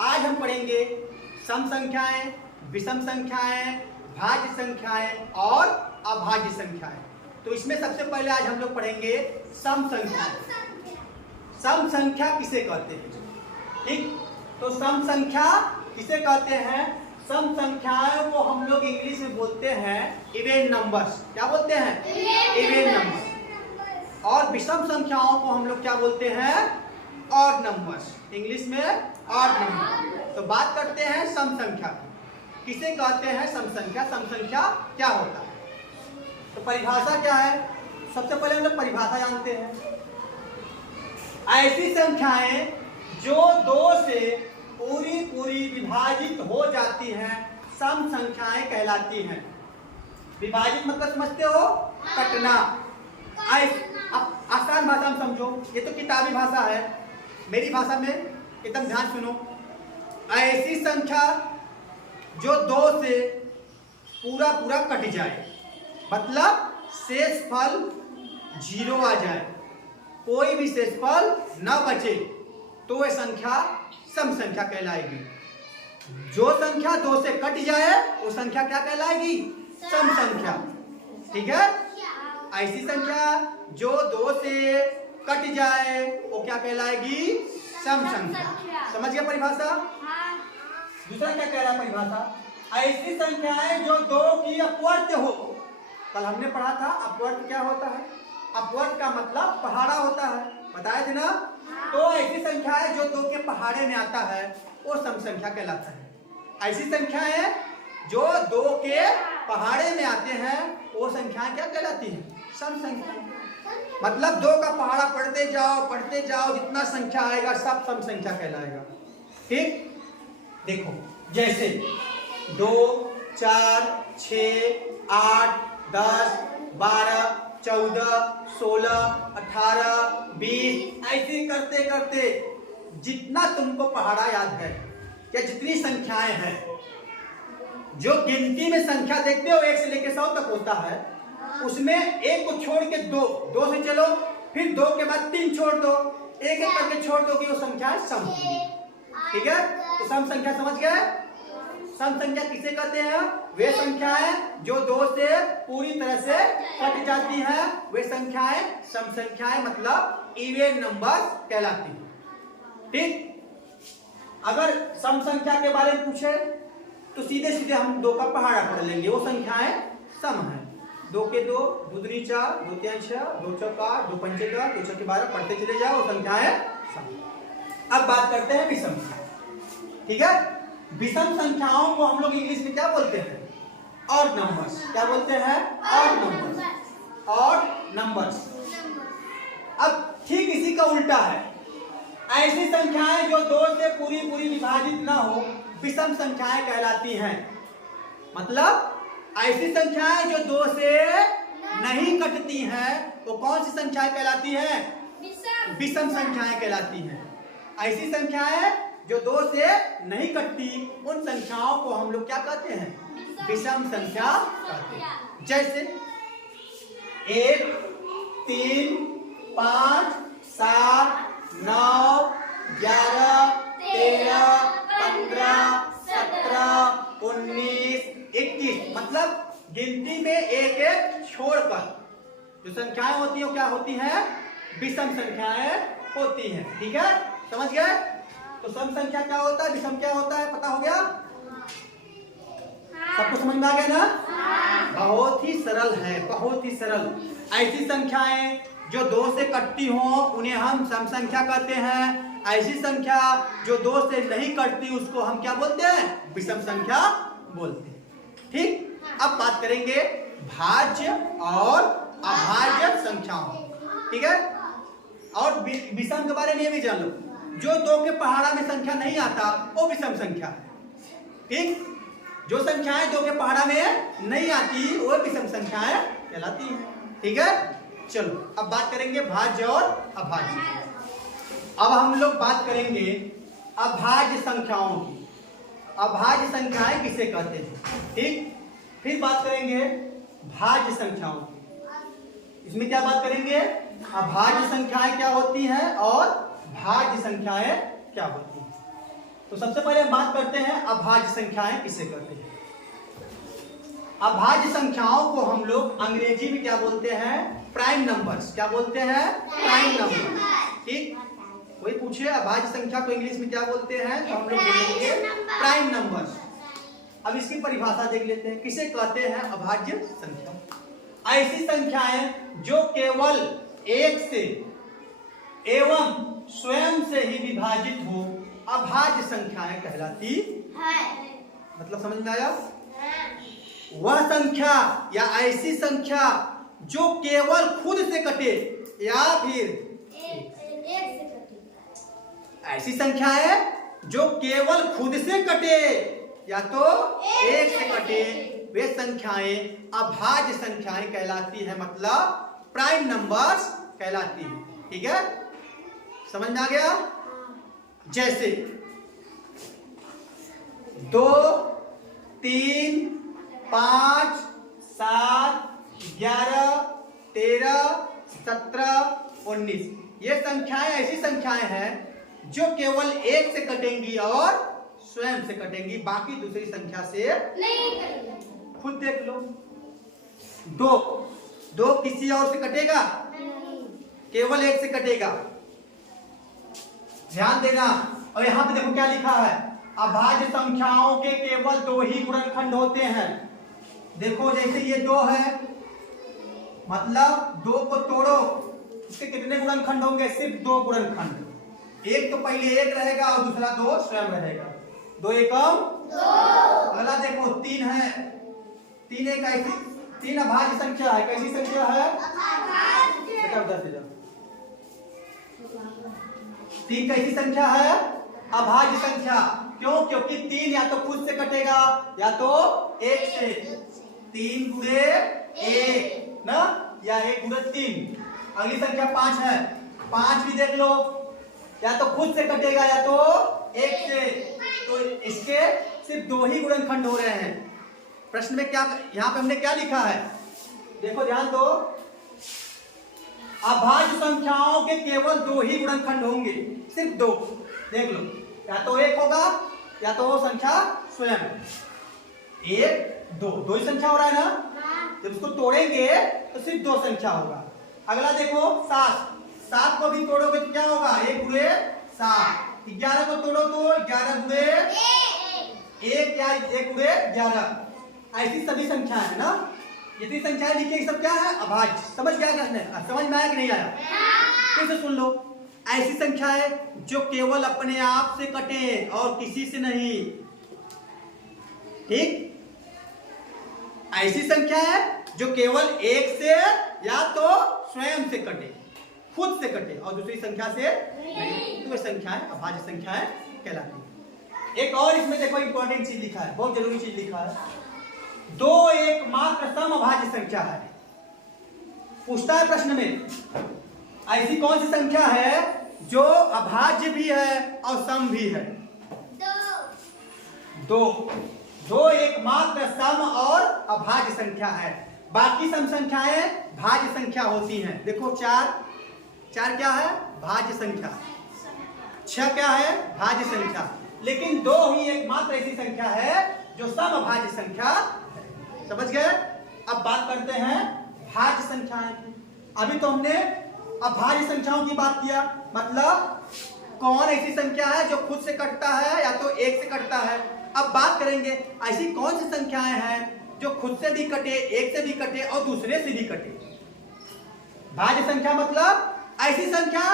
आज हम पढ़ेंगे सम संख्याएं, विषम संख्याएं, भाज्य संख्याएं और अभाज्य संख्याएं। तो इसमें सबसे पहले आज हम लोग पढ़ेंगे सम संख्याएं। सम संख्या किसे कहते हैं? ठीक, तो सम संख्या किसे कहते हैं? सम संख्याओं को हम लोग इंग्लिश में बोलते हैं इवन नंबर्स। क्या बोलते हैं? Even numbers. और विषम संख्याओं को हम लोग क्या बोलते हैं? Odd numbers. इंग्लिश में ऑड नंबर। तो बात करते हैं सम संख्या की। किसे कहते हैं सम संख्या? सम संख्या क्या होता है? तो परिभाषा क्या है? सबसे पहले हम लोग परिभाषा जानते हैं। ऐसी संख्याएं जो 2 से पूरी विभाजित हो जाती हैं सम संख्याएं कहलाती हैं। विभाजित मतलब समझते हो? कटना। आसान भाषा में समझो, ये तो किताबी भाषा है, मेरी भाषा में एकदम ध्यान सुनो। ऐसी संख्या जो 2 से पूरा कट जाए, मतलब शेष फल 0 आ जाए, कोई भी शेष फल न बचे, तो वह संख्या सम संख्या कहलाएगी। जो संख्या 2 से कट जाए वो संख्या क्या कहलाएगी? सम संख्या। ठीक है, ऐसी संख्या जो 2 से कट जाए वो क्या कहलाएगी? सम संख्या। समझ गया परिभाषा? दूसरा क्या कह रहा है परिभाषा? ऐसी संख्याएं जो 2 की अपवर्त हो। कल हमने पढ़ा था अपवर्त क्या होता है? अपवर्त का मतलब पहाड़ा होता है, बताए थे ना? तो ऐसी संख्याएं जो 2 के पहाड़े में आता है वो सम संख्या कहलाता है। ऐसी संख्याएं जो 2 के पहाड़े में आते हैं वो संख्याएं क्या कहलाती हैं? सम संख्या। मतलब 2 का पहाड़ा पढ़ते जाओ, जितना संख्या आएगा सब सम संख्या कहलाएगा। ठीक, देखो जैसे 2, 4, 6, 8, 10, 12, 14, 16, 18, 20 ऐसे करते करते जितना तुमको पहाड़ा याद है या जितनी संख्याएं हैं, जो गिनती में संख्या देखते हो 1 से लेकर 100 तक होता है, उसमें 1 को छोड़ के 2 से चलो, फिर 2 के बाद 3 छोड़ दो, एक करके छोड़ दो कि वो संख्या सम होगी। ठीक है, तो सम संख्या समझ गए? सम संख्या किसे कहते हैं? वे संख्याएं जो 2 से पूरी तरह से कट जाती हैं, वे संख्याएं सम संख्याएं मतलब इवन नंबर कहलाती हैं। ठीक, अगर सम संख्या के बारे में पूछे तो सीधे सीधे हम 2 का पहाड़ा पढ़ लेंगे, वो संख्याएं सम है। 2 के 2, 2 दूनी 4, 2 तिहाई 6, 2 चौका 8, 2 पंचे 10, 2 चौके 12 पढ़ते चले जाओ, वो संख्याएं सम। अब बात करते हैं विषम संख्या। ठीक है, विषम संख्याओं को हम लोग इंग्लिश में क्या बोलते हैं? Odd numbers. क्या बोलते हैं? Odd numbers. Odd numbers. अब ठीक इसी का उल्टा है। ऐसी संख्याएं जो 2 से पूरी विभाजित ना हो विषम संख्याएं कहलाती हैं। मतलब ऐसी संख्याएं जो 2 से नहीं कटती हैं वो कौन सी संख्याएं कहलाती हैं? विषम संख्याएं कहलाती हैं। ऐसी संख्याएं जो 2 से नहीं कटती उन संख्याओं को हम लोग क्या कहते हैं? विषम संख्या कहते हैं। जैसे 1, 3, 5, 7, 9, 11, 13, 15, 17, 19, 21, मतलब गिनती में एक छोड़कर जो संख्याएं होती हैं क्या होती हैं? विषम संख्याएं होती हैं। ठीक है, समझ गए? तो सम संख्या क्या होता है, विषम क्या होता है, पता हो गया? सबको समझ में आ गया ना? बहुत ही सरल है, बहुत ही सरल। ऐसी संख्याएं जो 2 से कटती हो उन्हें हम सम संख्या कहते हैं। ऐसी संख्या जो 2 से नहीं कटती उसको हम क्या बोलते हैं? विषम संख्या बोलते हैं। ठीक, अब बात करेंगे भाज्य और अभाज्य संख्याओं। ठीक है, और विषम के बारे में ये भी जान लो, जो 2 के पहाड़ा में संख्या नहीं आता वो विषम संख्या है। ठीक, जो संख्याएं 2 के पहाड़ा में नहीं आती वो विषम संख्याएं कहलाती हैं। ठीक है, चलो अब बात करेंगे भाज्य और अभाज्य। अब हम लोग बात करेंगे अभाज्य संख्याओं की। अभाज्य संख्याएं किसे कहते हैं? ठीक, फिर बात करेंगे भाज्य संख्याओं की। इसमें क्या बात करेंगे? अभाज्य संख्याएं क्या होती हैं और भाज्य संख्याएं क्या होती हैं। तो सबसे पहले हम बात करते हैं अभाज्य संख्याएं किसे कहते हैं। अभाज्य संख्याओं को हम लोग अंग्रेजी में क्या बोलते हैं? Prime numbers. क्या बोलते हैं? Prime number. ठीक, कोई पूछे अभाज्य संख्या को इंग्लिश में क्या बोलते हैं, तो हम लोग बोलेंगे प्राइम नंबर्स। अब इसकी परिभाषा देख लेते हैं, किसे कहते हैं अभाज्य संख्या? ऐसी संख्याएं जो केवल एक से एवं स्वयं से ही विभाजित हो अभाज्य संख्याएं कहलाती है। मतलब समझ में आया? वह संख्या या ऐसी संख्या जो केवल खुद से कटे या फिर ऐसी संख्या है जो केवल खुद से कटे या तो एक से कटे, वे संख्याएं अभाज्य संख्याएं कहलाती है, मतलब प्राइम नंबर्स कहलाती है। ठीक है, समझ में आ गया? जैसे 2, 3, 5, 7, 11, 13, 17, 19 ये संख्याएं ऐसी संख्याएं हैं जो केवल एक से कटेंगी और स्वयं से कटेंगी, बाकी दूसरी संख्या से नहीं कटेंगी। खुद देख लो, 2 किसी और से कटेगा? केवल एक से कटेगा। ध्यान देना। और यहां पे देखो क्या लिखा है, अभाज्य संख्याओं के केवल 2 ही गुणनखंड होते हैं। देखो जैसे ये 2 है, मतलब 2 को तोड़ो, इसके कितने गुणनखंड होंगे? सिर्फ 2 गुणनखंड। एक तो पहले 1 रहेगा और दूसरा 2 स्वयं रहेगा। 2 एकम 2। अगला देखो 3 है, 3 एक ऐसी 3 अभाज्य संख्या है। कैसी संख्या है? बेटा उधर से जाओ। 3 कैसी संख्या है? अभाज्य संख्या। क्यों? क्योंकि 3 या तो खुद से कटेगा या तो 1 से। 3 गुणे 1 ना, या 1 गुणे 3। अगली संख्या 5 है, 5 भी देख लो, या तो खुद से कटेगा या तो 1 से। तो इसके सिर्फ 2 ही गुणनखंड हो रहे हैं। प्रश्न में क्या, यहाँ पे हमने क्या लिखा है? देखो ध्यान दो, अभाज्य संख्याओं के केवल 2 ही गुणनखंड होंगे, सिर्फ 2। देख लो, या तो 1 होगा या तो वो संख्या स्वयं। 1, 2 ही संख्या हो रहा है ना। जब उसको तोड़ेंगे तो सिर्फ 2 संख्या होगा। अगला देखो 7 को भी तोड़ोगे तो क्या होगा? 1 गुणे 7। 11 को तोड़ो तो 11 गुणे 1 या 1 गुणे 11। ऐसी सभी संख्याएं है ना, जितनी संख्याएं लिखी है सब क्या है? अभाज्य। समझ गया? समझ में आया कि नहीं आया? फिर से सुन लो, ऐसी संख्याएं जो केवल अपने आप से कटे और किसी से नहीं। ठीक, ऐसी संख्या है जो केवल एक से या तो स्वयं से कटे, खुद से कटे और दूसरी संख्या से नहीं, तो वे संख्याएं अभाज्य संख्याएं कहलाती हैं। एक और इसमें देखो इंपॉर्टेंट चीज लिखा है, बहुत जरूरी चीज लिखा है, 2 एकमात्र समअभाज्य संख्या है। पूछता है प्रश्न में, ऐसी कौन सी संख्या है जो अभाज्य भी है और सम भी है? 2 एकमात्र सम और अभाज्य संख्या है। बाकी सम संख्याएं भाज्य संख्या होती हैं। देखो 4 क्या है? भाज्य संख्या। 6 क्या है? भाज्य संख्या। लेकिन 2 ही एकमात्र ऐसी संख्या है जो समअभाज्य संख्या है। समझ गए? अब बात करते हैं भाज्य संख्याएं की। अभी तो हमने अभाज्य संख्याओं की बात किया, मतलब कौन ऐसी संख्या है जो खुद से कटता है या तो 1 से कटता है। अब बात करेंगे ऐसी कौन सी संख्याएं हैं जो खुद से भी कटे, 1 से भी कटे और दूसरे से भी कटे। भाज्य संख्या मतलब ऐसी संख्या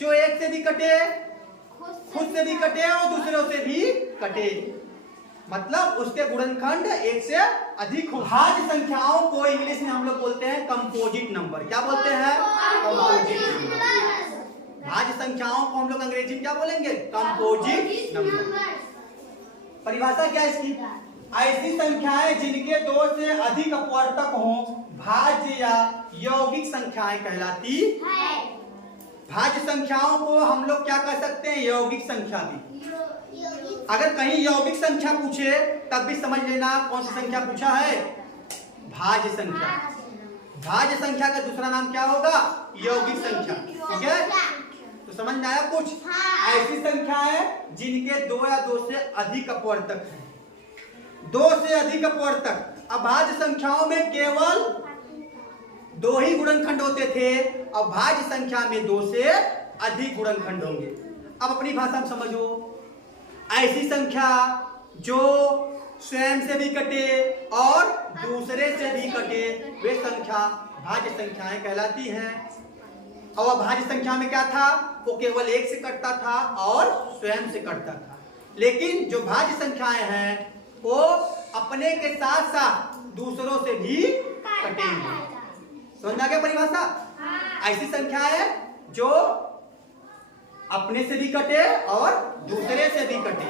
जो 1 से भी कटे, खुद से भी कटे और दूसरों से भी कटे, मतलब उसके गुणनखंड 1 से अधिक हो। भाज्य संख्याओं को इंग्लिश में हम लोग बोलते हैं कंपोजिट नंबर। क्या बोलते हैं? Composite number. भाज्य संख्याओं को हम लोग अंग्रेजी में क्या बोलेंगे? Composite number. परिभाषा क्या है इसकी? ऐसी संख्याएं जिनके 2 से अधिक अपवर्तक हो भाज्य या यौगिक संख्याएं कहलाती है। भाज्य संख्याओं को हम लोग क्या कह सकते हैं? यौगिक संख्या भी। अगर कहीं यौगिक संख्या पूछे तब भी समझ लेना कौन सी संख्या पूछा है? भाज्य संख्या। भाज्य संख्या का दूसरा नाम क्या होगा? यौगिक संख्या। ठीक है, तो समझ में आया कुछ? ऐसी संख्याएं जिनके 2 या 2 से अधिक अपवर्तक हैं, 2 से अधिक अपवर्तक। अभाज्य संख्याओं में केवल 2 ही गुणनखंड होते थे, अब भाज्य संख्या में 2 से अधिक गुणनखंड होंगे। अब अपनी भाषा में समझो, ऐसी संख्या जो स्वयं से भी कटे और दूसरे से भी कटे वे संख्या भाज्य संख्याएं कहलाती हैं। और भाज्य संख्या में क्या था, वो केवल एक से कटता था और स्वयं से कटता था। लेकिन जो भाज्य संख्याएं हैं वो अपने के साथ साथ दूसरों से भी कटेंगे। समझ आ गया परिभाषा? ऐसी संख्याएं जो अपने से भी कटे और दूसरे से भी कटे।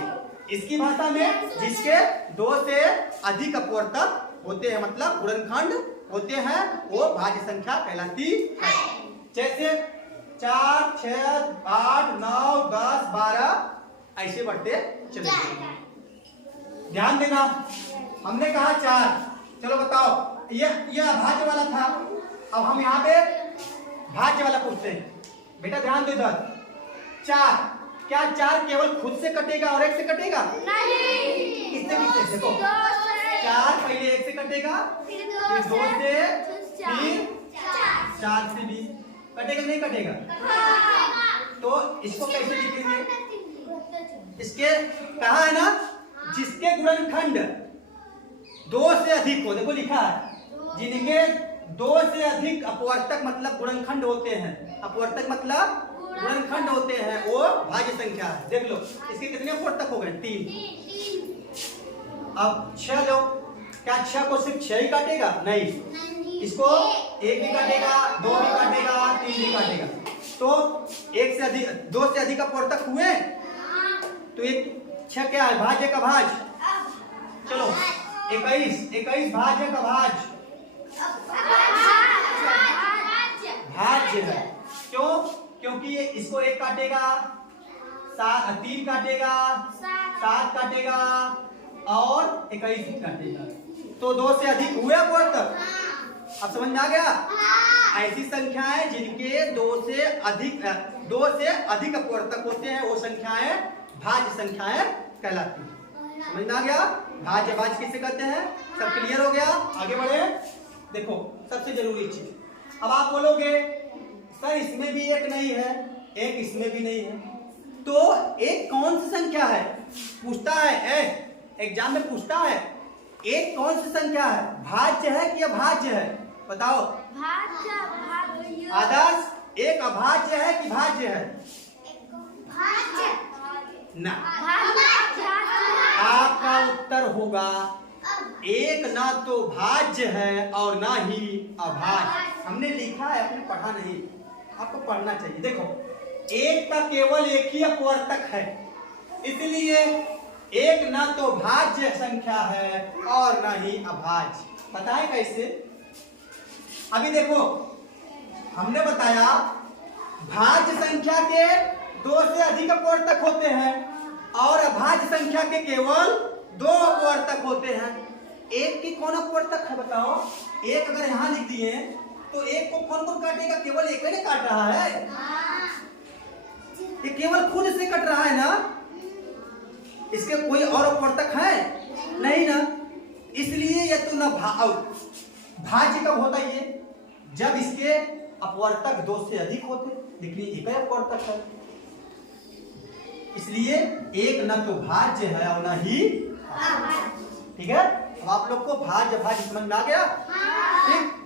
इसकी भाषा में जिसके 2 से अधिक अपवर्तक होते हैं, मतलब गुणनखंड होते हैं, वो भाज्य संख्या कहलाती है। जैसे 4, 6, 8, 9, 10, 12 ऐसे बढ़ते चले। ध्यान देना, हमने कहा 4, चलो बताओ ये अभाज्य वाला था। अब हम यहाँ पे भाज्य वाला पूछते हैं। बेटा ध्यान दो इधर, 4, क्या 4 केवल खुद से कटेगा और 1 से कटेगा? नहीं। किससे किससे? देखो 4 पहले 1 से कटेगा, फिर 2 से, फिर 4 से भी कटेगा। नहीं कटेगा? तो इसको कैसे लिखेंगे? इसके कहा है ना, जिसके गुणनखंड 2 से अधिक हो, देखो लिखा है जिनके 2 से अधिक अपवर्तक मतलब गुणनखंड होते हैं। अपवर्तक मतलब गुणनखंड होते हैं, वो भाज्य संख्या है। देख लो इसके कितने अपवर्तक हो गए? 3। अब 6 लो, क्या 6 को सिर्फ 6 ही काटेगा? नहीं, इसको 1 भी काटेगा, 2 भी काटेगा, 3 भी काटेगा। तो 1 से अधिक 2 से अधिक अपवर्तक हुए तो ये 6 क्या है? भाज्य का भाज्य। चलो 21 भाज्य का भाज्य भाज्य है। क्यों? क्योंकि ये इसको 1 काटेगा, 3 काटेगा, 7 काटेगा और 21 काटेगा, तो 2 से अधिक हुए अपवर्तक। अब समझ में आ गया? ऐसी संख्याएं जिनके 2 से अधिक अपवर्तक होते हैं वो संख्याएं भाज्य संख्याएं कहलाती हैं। समझ में आ गया? भाज्य भाज्य किसे कहते हैं? सब क्लियर हो गया? आगे बढ़े। देखो सबसे जरूरी चीज, अब आप बोलोगे सर इसमें भी 1 नहीं है, 1 इसमें भी नहीं है, तो 1 कौन सी संख्या है? पूछता है, एग्जाम में पूछता है 1 कौन सी संख्या है? भाज्य है कि अभाज्य है? बताओ। भाज्य। आदर्श 1 अभाज्य है कि भाज्य है? भाज्य। ना, आपका उत्तर होगा 1 ना तो भाज्य है और ना ही अभाज्य। हमने लिखा है, आपने पढ़ा नहीं, आपको पढ़ना चाहिए। देखो 1 का केवल 1 ही अपवर्तक है, इसलिए 1 ना तो भाज्य संख्या है और ना ही अभाज्य। बताएं कैसे? अभी देखो हमने बताया भाज्य संख्या के 2 से अधिक अपवर्तक होते हैं और अभाज्य संख्या के केवल 2 अपवर्तक होते हैं। 1 की कौन अपवर्तक है बताओ? 1 अगर यहाँ लिख दिए तो 1 को कौन कौन काटेगा? केवल 1 ही काट रहा है, ये केवल खुद से कट रहा है ना, इसके कोई और अपवर्तक है नहीं ना, इसलिए ये तो ना भाज्य कब होता है? ये जब इसके अपवर्तक 2 से अधिक होते, लेकिन 1 ही अपवर्तक है, इसलिए 1 न तो भाज्य है और न ही। ठीक है, अब आप लोग को भाज्य भाज्य समझ में आ गया? ठीक।